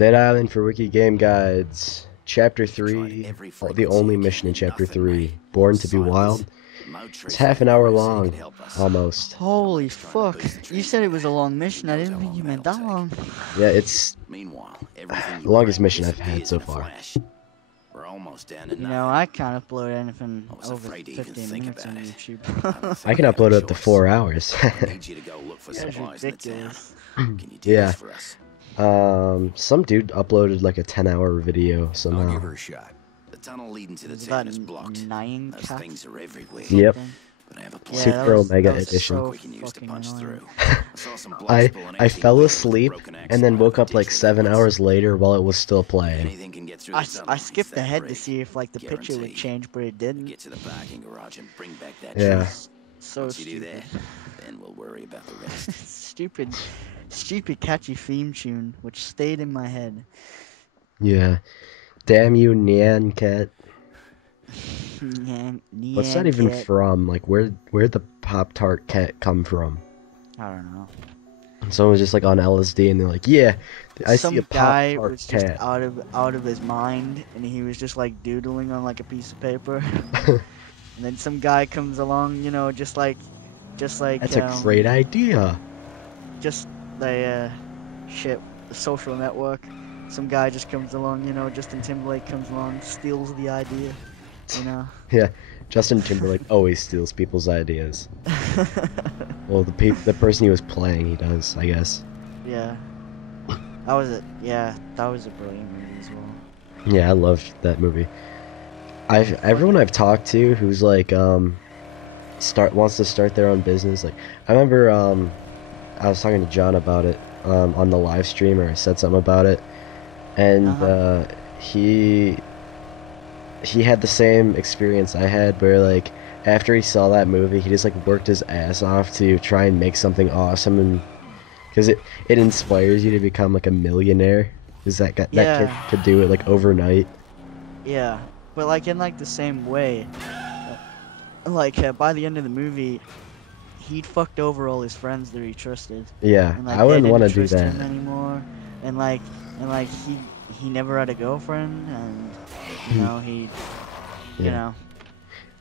Dead Island for Wiki Game Guides. Chapter 3. The only mission in Chapter 3. Born to be Wild. It's half an hour long. Almost. Holy fuck. You said it was a long mission. I didn't think you meant that long. Yeah, it's the longest mission I've had so far. You know, I can't upload anything over 15 minutes on YouTube. I can upload it up to 4 hours. That's ridiculous. Yeah. Some dude uploaded like a 10-hour video somehow. I'll give her a shot. The tunnel leading to the town is blocked. 9 Those things are everywhere. Yep. But I have a Yeah, plan. Super Omega was Edition. so We can use to fucking punch annoying. through. saw some blocks I pulling I empty fell with a asleep broken axe and then around woke the up like ditch 7 with hours later while it was still playing. Anything can get through the tunnel. I skipped It's that ahead to great. see if like the picture would Guaranteed. change, but it didn't. Get to the parking garage and bring back that Yeah. truck. So Once you do stupid. that, then we'll worry about the rest. stupid catchy theme tune, which stayed in my head. Yeah. Damn you, Nyan Cat. What's that even Cat. from? Like, where'd the Pop-Tart cat come from? I don't know. Someone was just like on LSD and they're like, yeah, I Some see a guy Pop-Tart was just cat. out of his mind, and he was just like doodling on like a piece of paper. And then some guy comes along, you know, just like That's a great idea. just the shit, the Social Network. Some guy just comes along, you know, Justin Timberlake comes along, steals the idea, you know. Yeah, Justin Timberlake always steals people's ideas. Well, the person he was playing, he does, I guess. Yeah. That was it. Yeah, that was a brilliant movie as well. Yeah, I loved that movie. Everyone I've talked to who's like wants to start their own business, like I remember I was talking to John about it on the live stream, or I said something about it, and he had the same experience I had, where like after he saw that movie, he just like worked his ass off to try and make something awesome, and because it inspires you to become like a millionaire, because that kid could do it like overnight. Yeah, but like in like the same way, like by the end of the movie, he'd fucked over all his friends that he trusted. Yeah, And, like, I wouldn't want to to do that. him anymore, and like he never had a girlfriend, and you know you Yeah. know.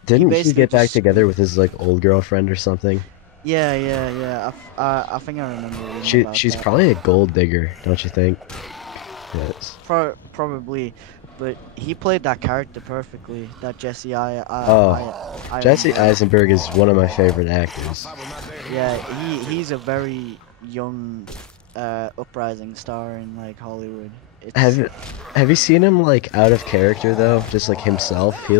Didn't he basically get back just- together with his like old girlfriend or something? Yeah. I think I remember reading about She's that. probably a gold digger, don't you think? Yes. Probably, but he played that character perfectly. That Jesse Jesse Eisenberg. Eisenberg is one of my favorite actors. Yeah, he's a very young, uprising star in like Hollywood. Have you seen him like out of character though? Just like himself, he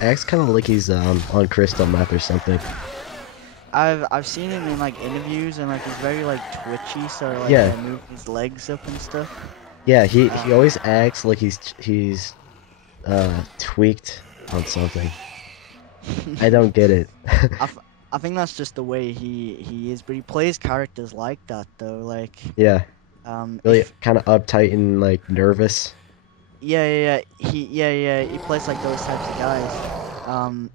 acts kind of like he's on crystal meth or something. I've seen him in like interviews, and like he's very like twitchy, so like Yeah. moving his legs up and stuff. Yeah, he always acts like he's tweaked on something. I don't get it. I think that's just the way he is, but he plays characters like that though. Like Yeah, really if- kind of uptight and like nervous. yeah. He plays like those types of guys.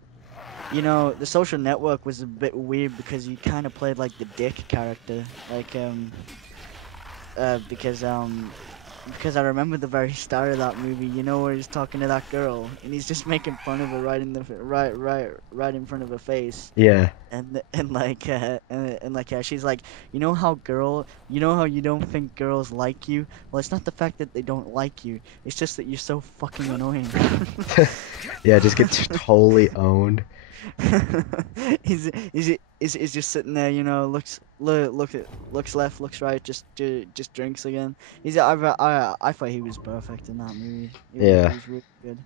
You know, the Social Network was a bit weird because he kind of played like the dick character, like because I remember the very start of that movie, you know, where he's talking to that girl and he's just making fun of her right in front of her face, Yeah, and she's like, you know how you don't think girls like you? Well, it's not the fact that they don't like you, it's just that you're so fucking annoying. yeah, just get totally owned. He's just sitting there, you know, looks left, looks right, just drinks again. I thought he was perfect in that movie. Yeah. He was really good.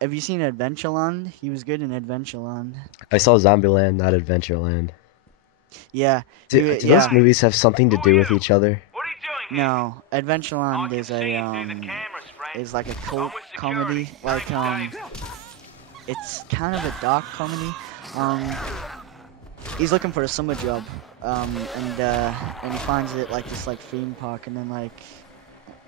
Have you seen Adventureland? He was good in Adventureland. I saw Zombieland, not Adventureland. Yeah. Do those movies have something to do with each other? No, Adventureland is like a cult comedy, like it's kind of a dark comedy. He's looking for a summer job, and he finds it like this like theme park, and then like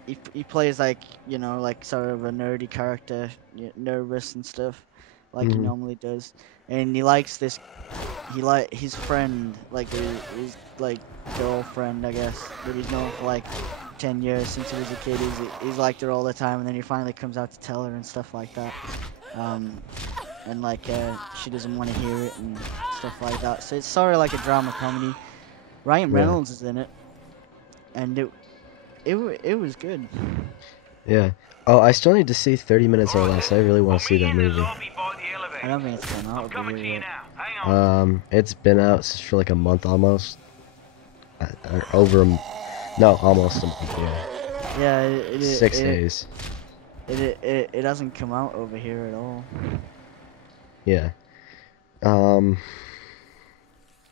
he plays like, you know, like sort of a nerdy character, nervous and stuff, like he normally does, and he likes this. He like his friend, like like girlfriend, I guess, that he's known for like 10 years since he was a kid. He's liked her all the time, and then he finally comes out to tell her and stuff like that. Um, and like she doesn't want to hear it and stuff like that. So it's sort of like a drama comedy. Ryan Yeah. Reynolds is in it, and it was good. Yeah. Oh, I still need to see 30 Minutes or Less. I really want to see that movie. I don't think it's come out over here yet. It's been out for like a month almost. Or over no, almost a month, yeah. Yeah, 6 days. it hasn't come out over here at all. Yeah. Um,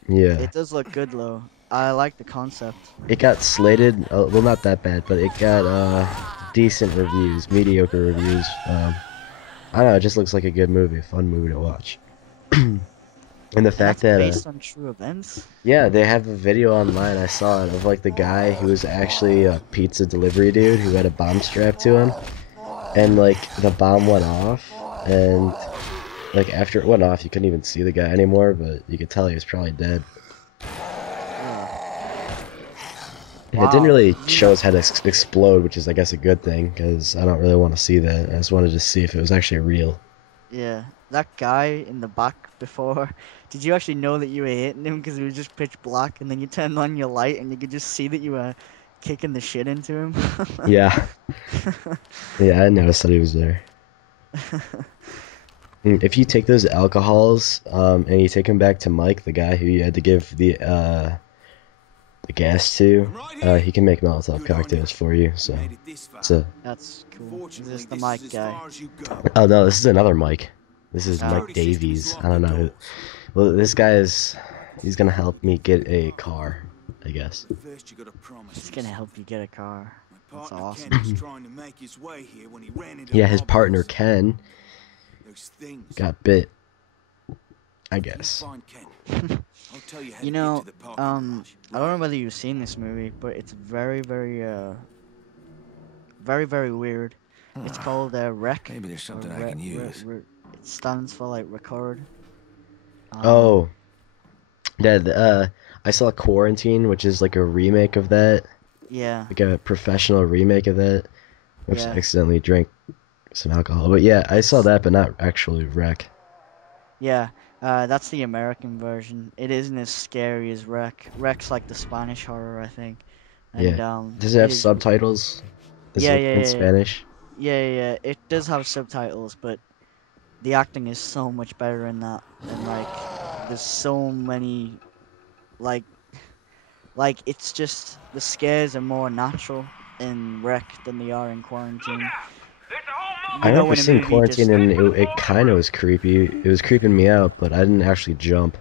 yeah. It does look good though. I like the concept. It got slated, well, not that bad, but it got decent reviews, mediocre reviews. I don't know, it just looks like a good movie, a fun movie to watch. And the And fact that's that based on true events. yeah, they have a video online, I saw it, of like the guy who was actually a pizza delivery dude who had a bomb strapped to him, and like the bomb went off, and like after it went off you couldn't even see the guy anymore, but you could tell he was probably dead. It didn't Wow. really show us how to explode, which is I guess a good thing, because I don't really want to see that. I just wanted to see if it was actually real. Yeah, that guy in the back before. Did you actually know that you were hitting him because it was just pitch black, and then you turned on your light and you could just see that you were kicking the shit into him? Yeah, yeah, I noticed that he was there. If you take those alcohols, and you take them back to Mike, the guy who you had to give the gas to, he can make Molotov cocktails for you. So it's a. That's cool. Is this the mic guy? Oh no, this is another Mike. This is Oh. Mike Davies. I don't know. Well, this guy he's gonna help me get a car, I guess. First you gotta promise. It's gonna help you get a car. My That's partner awesome. Ken was trying to make his way here when he ran into Yeah, his partner robbers. Ken Those things. got bit, I You guess. find Ken. I'll tell you how You to know, get to the parking garage. I don't know whether you've seen this movie, but it's very, very weird. It's called Rec. Maybe there's something or I can use. It stands for like record. Oh, yeah. I saw Quarantine, which is like a remake of that, Yeah. like a professional remake of that. Oops, Yeah. I accidentally drank some alcohol, but yeah, I saw that, but not actually Wreck. Yeah, that's the American version. It isn't as scary as Rec. Rec's like the Spanish horror, I think. And Yeah. Does it have is- subtitles? Is Yeah, it yeah, in yeah. Spanish? Yeah. It does have subtitles, but the acting is so much better in that. And like, there's so many, like it's just the scares are more natural in Rec than they are in Quarantine. I You know remember when a seeing movie Quarantine, just- and it kind of was creepy. It was creeping me out, but I didn't actually jump.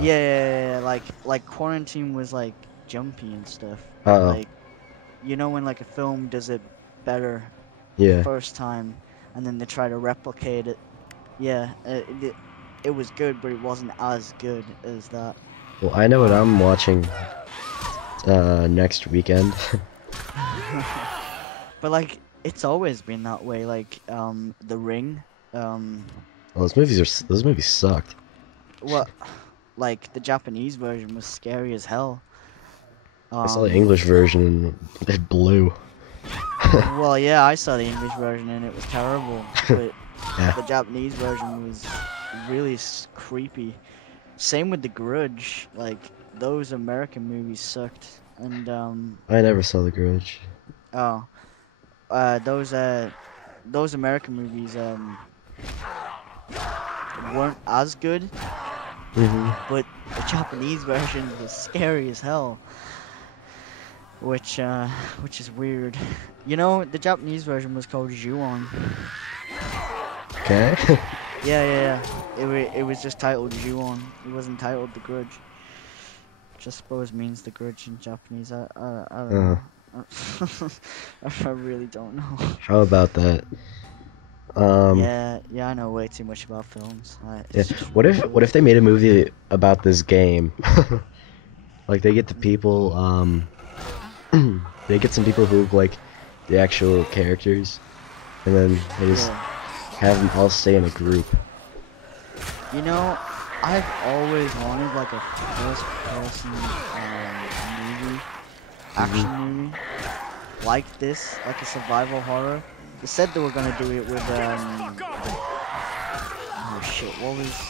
Yeah, like Quarantine was like jumpy and stuff. Uh-oh. Like, you know when like a film does it better Yeah. first time, and then they try to replicate it. Yeah, it was good, but it wasn't as good as that. Well, I know what I'm watching next weekend. But like, it's always been that way. Like, The Ring, Well, those movies sucked. what, like the Japanese version was scary as hell. I saw the English version and it blew. Well, yeah, I saw the English version and it was terrible, but Yeah. the Japanese version was really creepy. Same with The Grudge. Like, those American movies sucked, and I never saw The Grudge. oh, those American movies weren't as good, but the Japanese version was scary as hell. Which is weird. You know, the Japanese version was called Ju-on. Okay. Yeah. It was just titled Ju-on. It wasn't titled The Grudge. Which I suppose means The Grudge in Japanese. I don't know. I really don't know. How about that? Yeah, I know way too much about films. Yeah. What if they made a movie about this game? Like they get the people, they get some people who look like the actual characters, and then they just Yeah. have them all stay in a group. You know, I've always wanted like a first-person movie, action movie like this, like a survival horror. They said they were gonna do it with oh shit, what was?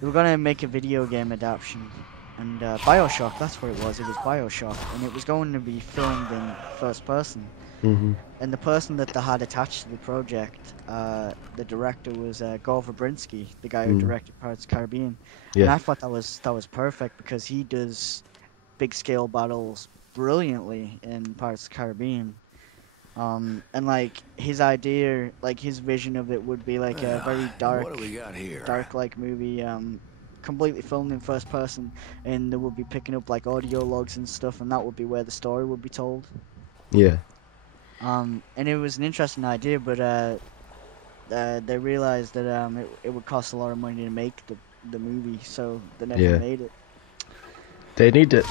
They were gonna make a video game adaptation, and BioShock. That's what it was. It was BioShock, and it was going to be filmed in first person. Mhm. And the person that they had attached to the project, the director was Gore Verbinski, the guy who Mm. directed Pirates of the Caribbean. And Yeah. I thought that was perfect because he does big scale battles brilliantly in Pirates of the Caribbean. And like his idea, like his vision of it would be like a very What do we got here? dark like movie, completely filmed in first person, and they would be picking up like audio logs and stuff, and that would be where the story would be told. Yeah. And it was an interesting idea, but they realized that it would cost a lot of money to make the movie, so they never Yeah. made it. They need to.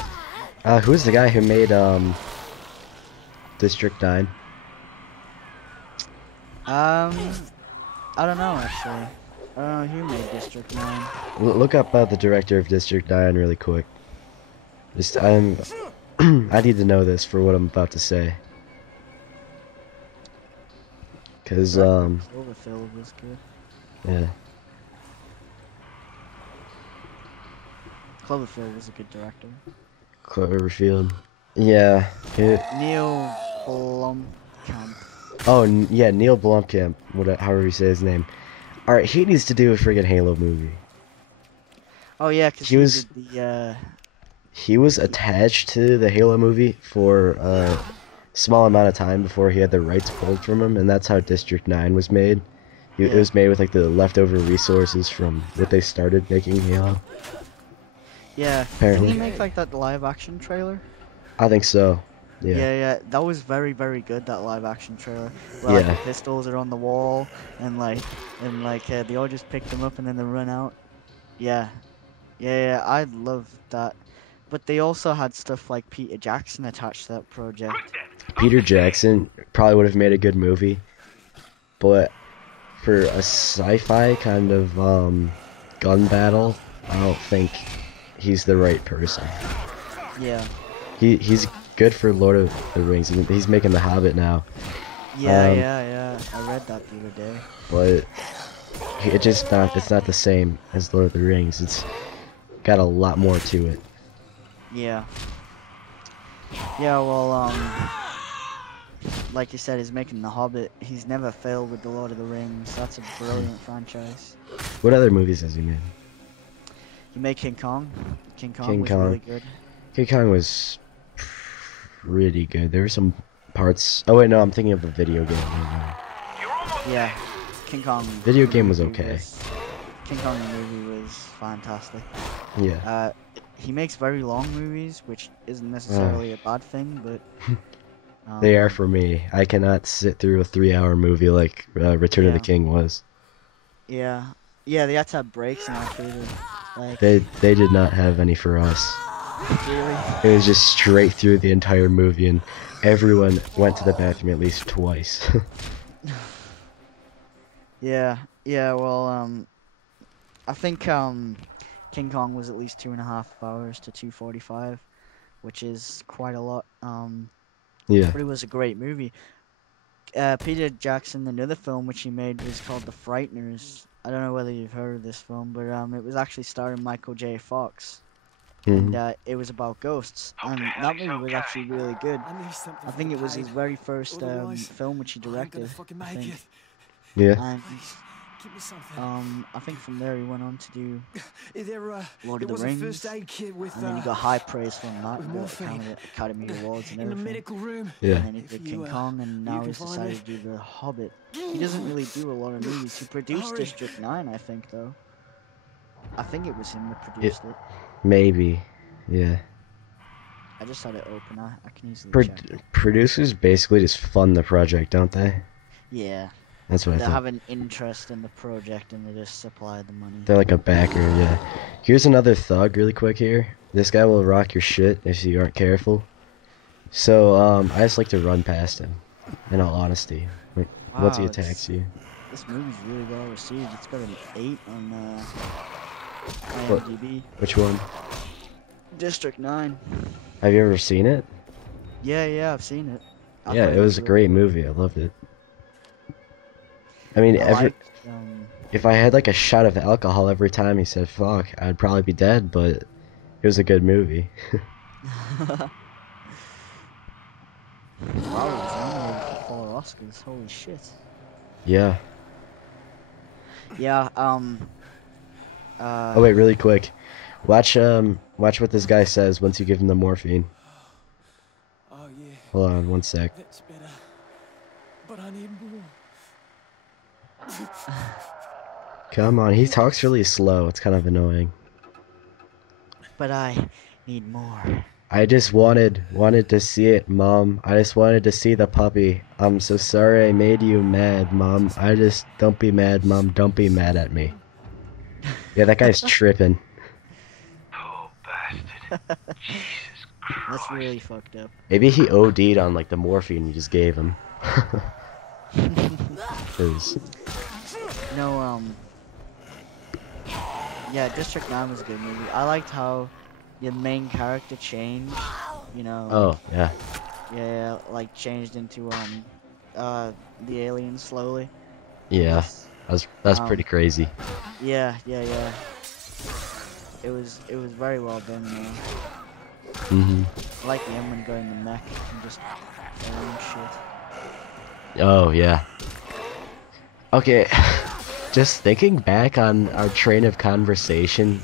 Who's the guy who made District 9? I don't know actually. I don't know who made District 9. Look up the director of District 9 really quick. Just I'm. I need to know this for what I'm about to say. Cause Cloverfield was good. yeah. Cloverfield was a good director. Cloverfield. Yeah. Neil Blomkamp. Oh yeah, Neil Blomkamp. However you say his name. All right, he needs to do a friggin' Halo movie. Oh yeah, because He was- did the He was attached to the Halo movie for a small amount of time before he had the rights pulled from him, and that's how District 9 was made. It Yeah. was made with like the leftover resources from what they started making Halo. yeah. Apparently. Didn't he make like that live action trailer? I think so. Yeah. Yeah, that was very, very good. That live action trailer, where like Yeah. the pistols are on the wall, and they all just pick them up and then they run out. Yeah, I love that. But they also had stuff like Peter Jackson attached to that project. Peter Jackson probably would have made a good movie, but for a sci-fi kind of gun battle, I don't think he's the right person. Yeah, He's good for Lord of the Rings. He's making The Hobbit now, yeah. I read that the other day. but it's not the same as Lord of the Rings. It's got a lot more to it. Yeah. Yeah, well, like you said, he's making The Hobbit. He's never failed with The Lord of the Rings. That's a brilliant franchise. What other movies has he made? He made King Kong. King Kong King was Kong. really good. King Kong was pretty good. There were some parts. Oh wait, no, I'm thinking of a video game. Yeah, King Kong. Video the game was movie okay. King Kong the movie was fantastic. Yeah. He makes very long movies, which isn't necessarily a bad thing, but They are for me. I cannot sit through a 3-hour movie like Return of the Yeah. King was. yeah, they had to have breaks in our theater. Like, They did not have any for us. really? It was just straight through the entire movie, and everyone went to the bathroom at least twice. Yeah. Well, I think King Kong was at least 2.5 hours to 2:45, which is quite a lot. Yeah. But it was a great movie. Peter Jackson, another film which he made was called The Frighteners. I don't know whether you've heard of this film, but it was actually starring Michael J. Fox, Mhm. and it was about ghosts. And that movie was actually really good. I think it was his very first film which he directed. I think. Yeah. And I think from there he went on to do Lord of the Rings, and then he got high praise from that, and got Academy Awards and everything. Yeah. And then he did King Kong, and now he's decided to do The Hobbit. He doesn't really do a lot of movies. He produced District 9, I think, though. I think it was him that produced it. Maybe. Yeah. I just had it open. I can easily check. Producers basically just fund the project, don't they? Yeah, That's what I they thought. have an interest in the project, and they just supply the money. They're like a backer, yeah. Here's another thug really quick here. This guy will rock your shit if you aren't careful. So, I just like to run past him, in all honesty. Like, once he Wow, attacks you. This movie's really well received. It's got an 8 on What? IMDb. Which one? District 9. Have you ever seen it? Yeah, I've seen it. I Yeah, thought it it was was a really great good. movie. I loved it. I mean, I every liked, if I had like a shot of alcohol every time he said "fuck," I'd probably be dead. But it was a good movie. wow, it was nominated for 4 Oscars. Holy shit. Yeah. Yeah, Oh wait, really quick. Watch what this guy says once you give him the morphine. Oh, yeah, Hold on, one sec. that's better. But I need more. Come on, he talks really slow. It's kind of annoying. but I need more. I just wanted to see it, Mom. I just wanted to see the puppy. I'm so sorry I made you mad, Mom. I just don't be mad, Mom. Don't be mad at me. Yeah, that guy's tripping. Poor bastard. Jesus That's Christ. really fucked up. Maybe he OD'd on like the morphine you just gave him. 'Cause No, yeah, District 9 was a good movie. I liked how the main character changed, you know, like, oh yeah, yeah, like changed into, the alien slowly, I yeah, guess. that's pretty crazy. Yeah. It was very well done, Mhm. I like the end when going the mech and just throwing shit. Oh yeah. Okay, just thinking back on our train of conversation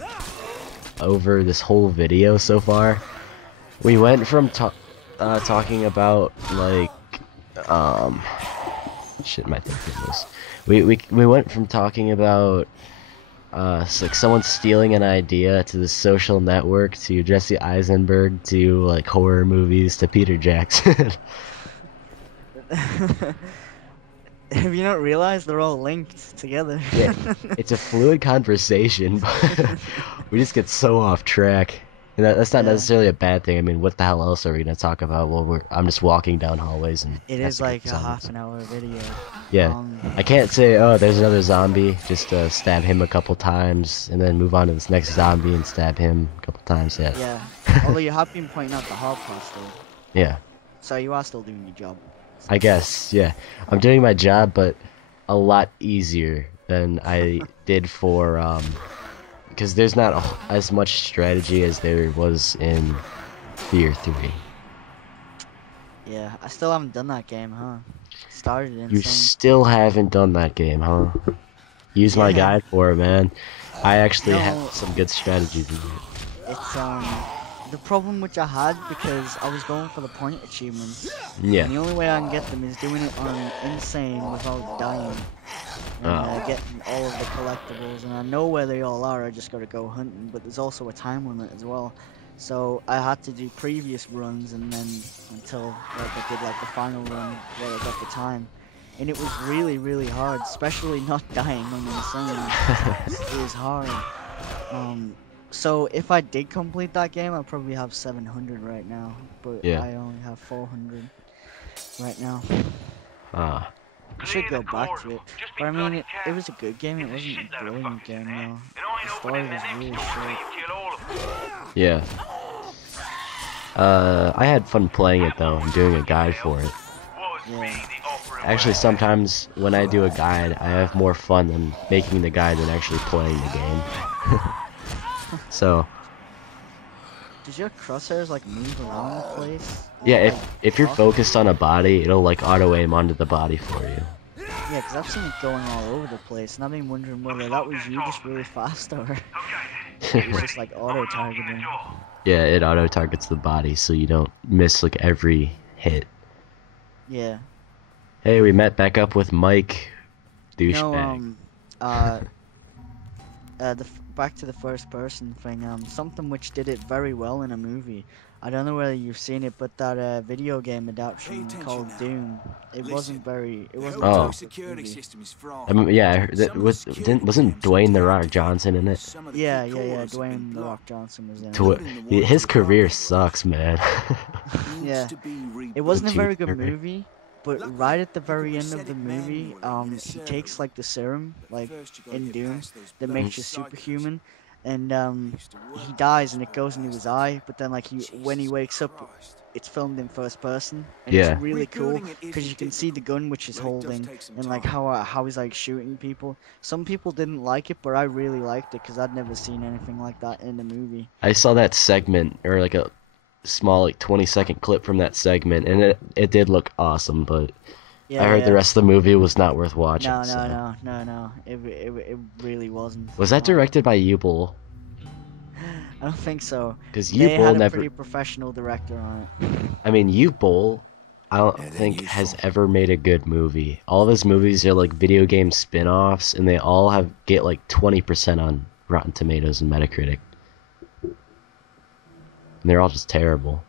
over this whole video so far, we went from talking about like shit, my thing was we went from talking about like someone stealing an idea to the Social Network to Jesse Eisenberg to like horror movies to Peter Jackson. Have you not realized they're all linked together? Yeah, it's a fluid conversation, but we just get so off track. And that's not Yeah. necessarily a bad thing. I mean, what the hell else are we gonna talk about? Well, I'm just walking down hallways and It that's is a good like a half an hour video. Yeah, Um, I can't say, oh, there's another zombie, just stab him a couple times, and then move on to this next zombie and stab him a couple times. Yeah, yeah. Although you have been pointing out the hard parts though, yeah. so you are still doing your job. I guess, yeah. I'm doing my job, but a lot easier than I did for because there's not as much strategy as there was in Fear 3. Yeah, I still haven't done that game, huh? Started You insane. still haven't done that game, huh? Use my Yeah. guide for it, man. I actually No. have some good strategies in it. It's the problem which I had because I was going for the point achievements. Yeah. And the only way I can get them is doing it on insane without dying. And getting all of the collectibles, and I know where they all are, I just gotta go hunting, but there's also a time limit as well. So I had to do previous runs and then until like I did like the final run where I got the time. And it was really, really hard, especially not dying on insane. It was hard. So if I did complete that game, I'd probably have 700 right now, but Yeah. I only have 400 right now. Ah. I should go back to it. But I mean, it was a good game. It wasn't a brilliant game, though. The story was really short. Yeah. I had fun playing it though and doing a guide for it. Yeah. Actually, sometimes when I do a guide, I have more fun than making the guide than actually playing the game. So, Did your crosshairs like move around the place? yeah, Like, if you're off? focused on a body, it'll like auto aim onto the body for you. Yeah, because I've seen it going all over the place, and I've been wondering whether that was you just really fast or it was just like auto targeting. Yeah, it auto targets the body so you don't miss like every hit. Yeah. Hey, we met back up with Mike, douchebag. No, back to the first person thing, something which did it very well in a movie. I don't know whether you've seen it, but that video game adaptation attention called now. Doom, it wasn't very, it wasn't Oh. a The very good security movie. system is flawed. I mean, yeah, I heard that Some of the security wasn't cams Dwayne the are Rock Johnson in it? Some of the Yeah, key corridors have been Dwayne the Rock blocked. Johnson was in To it. his career sucks, man. Needs Yeah. to be It wasn't a Cheap very good career. movie, but right at the very end of the movie, he takes like the serum, like in Doom, that makes you superhuman, and Used to work he on dies and this it goes into his eye. But then like when he Jesus wakes up, Christ. it's filmed in first person, and it's Yeah. really cool Rebuilding it because isn't you can see the difficult, gun which he's but it does holding, take some and like time. how he's like shooting people. Some people didn't like it, but I really liked it because I'd never seen anything like that in a movie. I saw that segment, or like a small, like 20-second clip from that segment, and it did look awesome, but I Yeah, heard the yeah. rest of the movie was not worth watching, No, no, so. no, no, no. It really wasn't. Was that directed by Ubel? I don't think so. Because They had Ubel a never. pretty professional director on it. I mean, Ubel, I don't Yeah, then think has useful. ever made a good movie. All of his movies are like video game spin-offs, and they all get like 20% on Rotten Tomatoes and Metacritic. And they're all just terrible.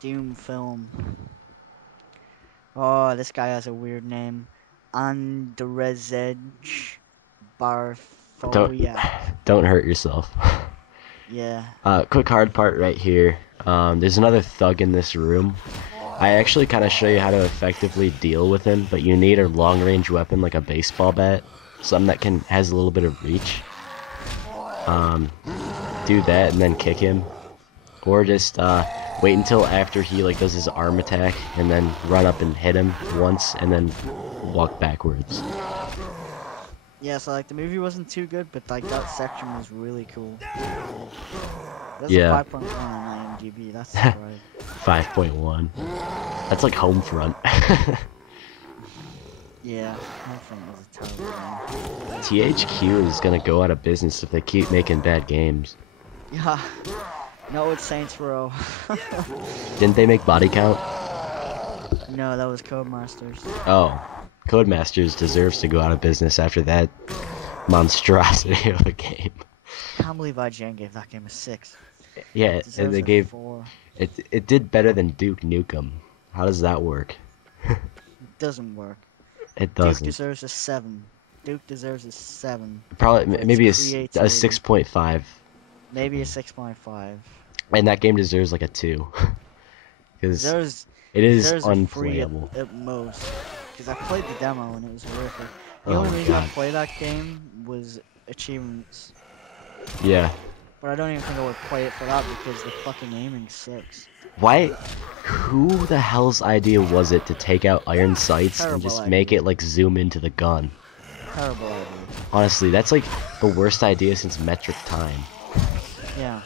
Doom film. Oh, this guy has a weird name. Andrzej Don't Barthoyak. don't hurt yourself. Yeah. Quick hard part right here. There's another thug in this room. I actually kind of show you how to effectively deal with him, but you need a long-range weapon like a baseball bat, something that has a little bit of reach. Do that and then kick him, or just wait until after he like does his arm attack, and then run up and hit him once, and then walk backwards. Yeah, so like the movie wasn't too good, but like that section was really cool. There's Yeah. a 5.1 on IMDb, that's right. 5.1. That's like Homefront. Yeah, Homefront was a terrible game. THQ is gonna go out of business if they keep making bad games. Yeah. No, it's Saints Row. Didn't they make Body Count? No, that was Codemasters. Oh, Codemasters deserves to go out of business after that monstrosity of a game. Can't believe IGN gave that game a 6. Yeah, It and deserves they a gave 4. it. It did better than Duke Nukem. How does that work? It doesn't work. It Duke doesn't. deserves a 7. Duke deserves a 7. Probably for its maybe a creativity. 6.5, Maybe a 6.5. and that game deserves like a 2, because Deserves it is deserves a 3 unplayable. at most. Because I played the demo and it was horrific. The Oh only my reason I God. played that game was achievements. Yeah. But I don't even think I would play it for that because the fucking aiming sucks. Why? Who the hell's idea was it to take out iron sights and Terrible just make idea. it like zoom into the gun? Terrible idea. Honestly, that's like the worst idea since metric time. Yeah.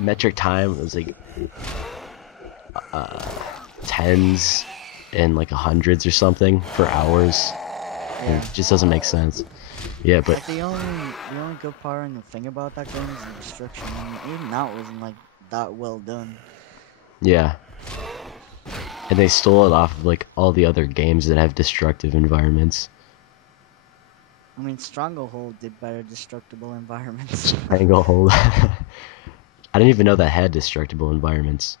Metric time was like tens and like hundreds or something for hours. Yeah. It just doesn't make sense. Yeah, but Like the only good part and the thing about that game is the destruction. I mean, even that wasn't like that well done. yeah. And they stole it off of like all the other games that have destructive environments. I mean, Stranglehold did better destructible environments. Stranglehold. I didn't even know that had destructible environments.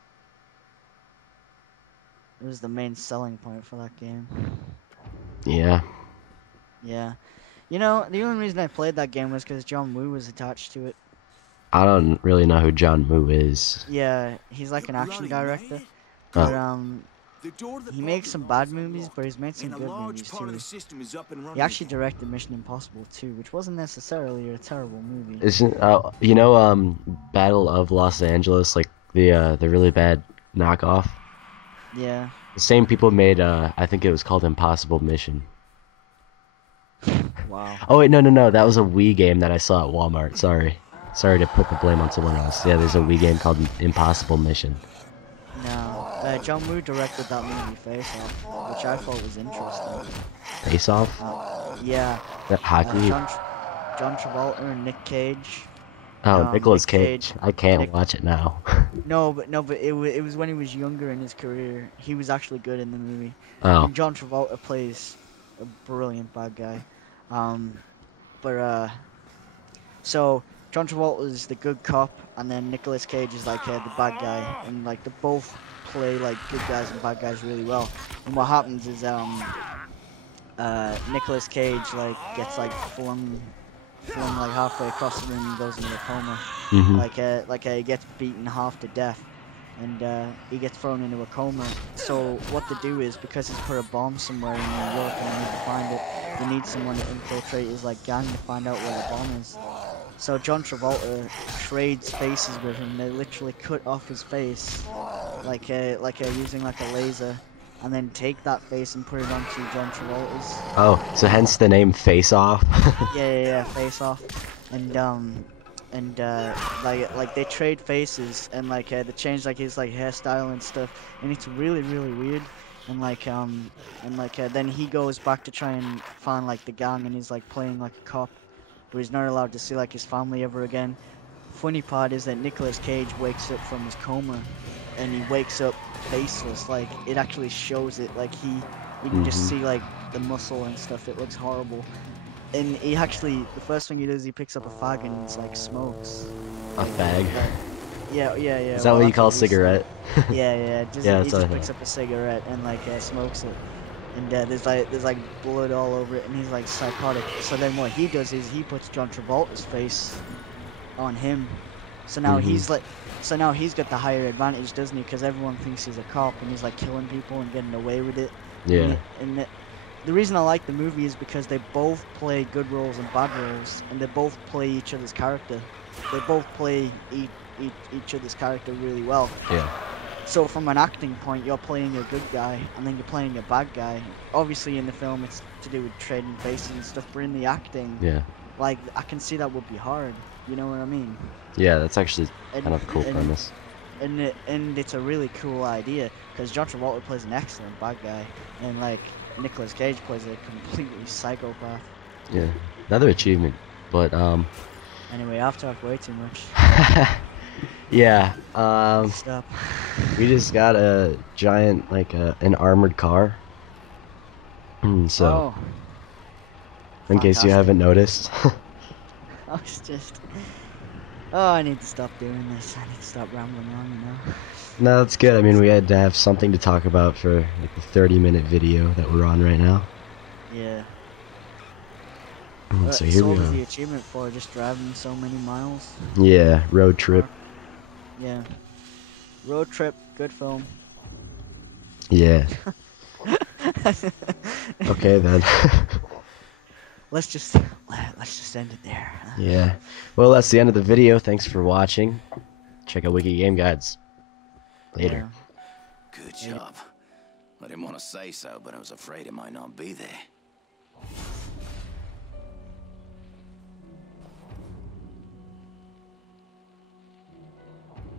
It was the main selling point for that game. Yeah. Yeah. You know, the only reason I played that game was because John Woo was attached to it. I don't really know who John Woo is. Yeah, he's like an action director. Oh. But he makes some bad movies, but he's made some good movies too. He actually directed Mission Impossible 2, which wasn't necessarily a terrible movie. Isn't Battle of Los Angeles, like the really bad knockoff? Yeah. The same people made I think it was called Impossible Mission. Wow. Oh wait, no, that was a Wii game that I saw at Walmart. Sorry to put the blame on someone else. Yeah, there's a Wii game called Impossible Mission. No. John Woo directed that movie Face Off, which I thought was interesting. Face Off? Yeah. That hockey? John Travolta and Nick Cage. Oh, Nicolas Nick Cage. I can't Nick- watch it now. No, but it was when he was younger in his career. He was actually good in the movie. Oh. And John Travolta plays a brilliant bad guy. So John Travolta is the good cop, and then Nicolas Cage is like the bad guy, and like they both play like good guys and bad guys really well. And what happens is Nicolas Cage like gets like flung like halfway across the room and goes into a coma. Mhm. He gets beaten half to death, and he gets thrown into a coma. So what they do is, because he's put a bomb somewhere in New York and they need to find it, they need someone to infiltrate his like gang to find out where the bomb is. So John Travolta trades faces with him. They literally cut off his face, using like a laser, and then take that face and put it onto John Travolta's. Oh, so hence the name Face Off. Yeah, face off, and like they trade faces, and they change like his like hairstyle and stuff, and it's really weird, and then he goes back to try and find like the gang, and he's like playing like a cop, but he's not allowed to see like his family ever again. Funny part is that Nicolas Cage wakes up from his coma, and he wakes up faceless. Like it actually shows it. Like you can just see like the muscle and stuff. It looks horrible. And he actually, the first thing he does, he picks up a fag and he's like smokes. A fag. Yeah. Is that Well, what you that's call a he said. cigarette? Yeah. Yeah, He that's what I just picks thought. up a cigarette and smokes it. And there's like blood all over it, and he's like psychotic. So then what he does is he puts John Travolta's face on him. So now he's got the higher advantage, doesn't he? Because everyone thinks he's a cop and he's like killing people and getting away with it. Yeah. The reason I like the movie is because they both play good roles and bad roles, and they both play each other's character. They both play each other's character really well. Yeah. So from an acting point, you're playing a good guy, and then you're playing a bad guy. Obviously, in the film, it's to do with trading faces and stuff, but in the acting, Yeah. like I can see that would be hard. You know what I mean? Yeah, that's actually And kind of a cool and premise. and it's a really cool idea because John Travolta plays an excellent bad guy, and like Nicolas Cage plays a completely psychopath. Yeah. Another achievement. But Anyway, I've talked way too much. yeah. Stop. We just got a giant an armored car. So, Oh, in case you fantastic. haven't noticed. I was just. Oh, I need to stop doing this. I need to stop rambling on, you know. No, that's good. I mean, we had to have something to talk about for like the 30-minute video that we're on right now. Yeah. So So here we what was are. the achievement for? Just driving so many miles? Yeah, road trip. Yeah. Road trip. Good film. Yeah. Okay then. Let's just end it there. Yeah. Well, that's the end of the video. Thanks for watching. Check out Wiki Game Guides. Later. Yeah. Good job. I didn't want to say so, but I was afraid it might not be there.